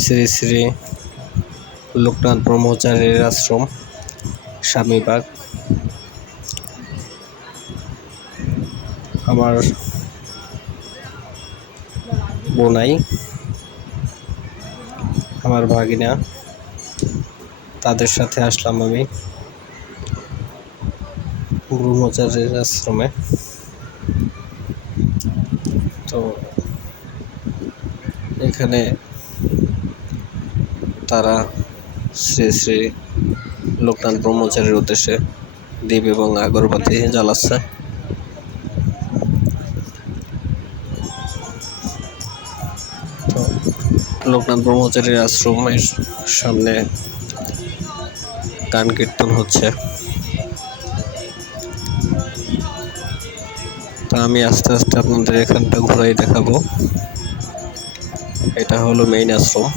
শ্রী শ্রী লোকনাথ ব্রহ্মচারীর আশ্রম, স্বামীবাগ। আমার বোনাই, আমার ভাগিনা, তাদের সাথে আসলাম আমি ব্রহ্মচারীর আশ্রমে। তো এখানে তারা শ্রী শ্রী লোকনাথ ব্রহ্মচারীর উদ্দেশ্যে দীপ এবং আগরবাতি জ্বালাচ্ছে। তো লোকনাথ ব্রহ্মচারীর আশ্রমের সামনে গান কীর্তন হচ্ছে। তো আমি আস্তে আস্তে আপনাদের এখানটা ঘুরাই দেখাবো। এটা হলো মেইন আশ্রম,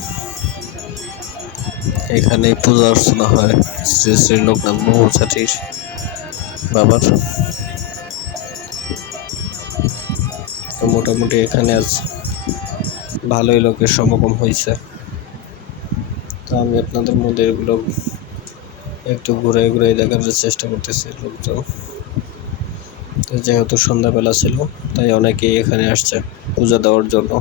এখানে পূজা অর্চনা হয় শ্রী শ্রী লোকনাথ ব্রহ্মচারীর বাবার। তো মোটামুটি এখানে আজ ভালোই লোকের সমাগম হয়েছে। তো আমি আপনাদের মধ্যে এগুলো একটু ঘুরে ঘুরে দেখার চেষ্টা করতেছি। লোকজন তো যেহেতু সন্ধ্যাবেলা ছিল, তাই অনেকেই এখানে আসছে পূজা দেওয়ার জন্য।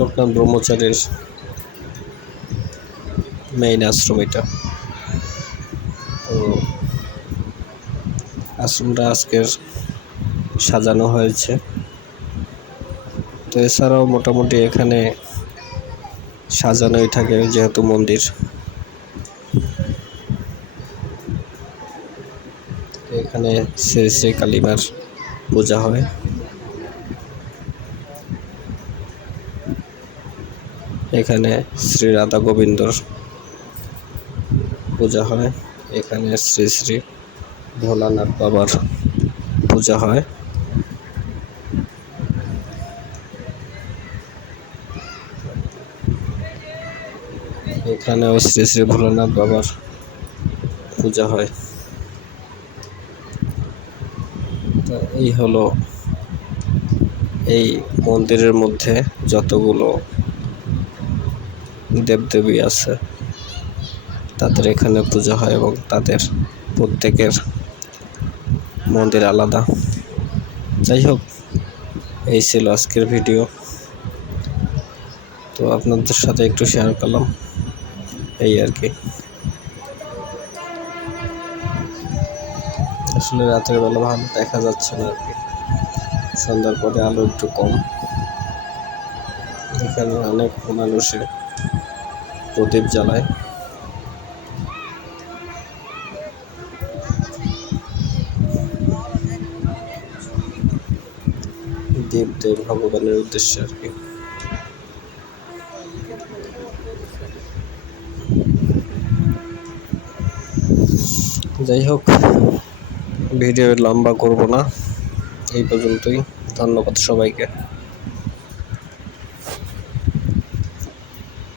লোকনাথ ব্রহ্মচারীর মেইন আশ্রম এটা। তো আশ্রমটা আজকের সাজানো হয়েছে। তো এছাড়াও মোটামুটি এখানে সাজানোই থাকে, যেহেতু মন্দির। এখানে শ্রী শ্রী কালীমার পূজা হয়। এখানে শ্রী রাধা গোবিন্দর পূজা হয়। এখানে শ্রী শ্রী ভোলানাথ বাবার পূজা হয়। এখানেও শ্রী শ্রী ভোলানাথ বাবার পূজা হয়। তো এই হলো এই মন্দিরের মধ্যে যতগুলো দেবদেবী আছে, তাদের এখানে পূজা হয় এবং তাদের প্রত্যেকের মন্দির আলাদা। যাই হোক, এই ছিল আজকের ভিডিও। তো আপনাদের সাথে একটু শেয়ার করলাম, এই আর কি। আসলে রাতের বেলা ভালো দেখা যাচ্ছে না আর কি, সন্ধ্যার পরে আলো একটু কম। এখানে অনেক মানুষে প্রদীপ জ্বালায়। দীপ দেব ভগবানের উদ্দেশ্যে আর কি। যাই হোক, ভিডিও লম্বা করব না, এই পর্যন্তই। ধন্যবাদ সবাইকে।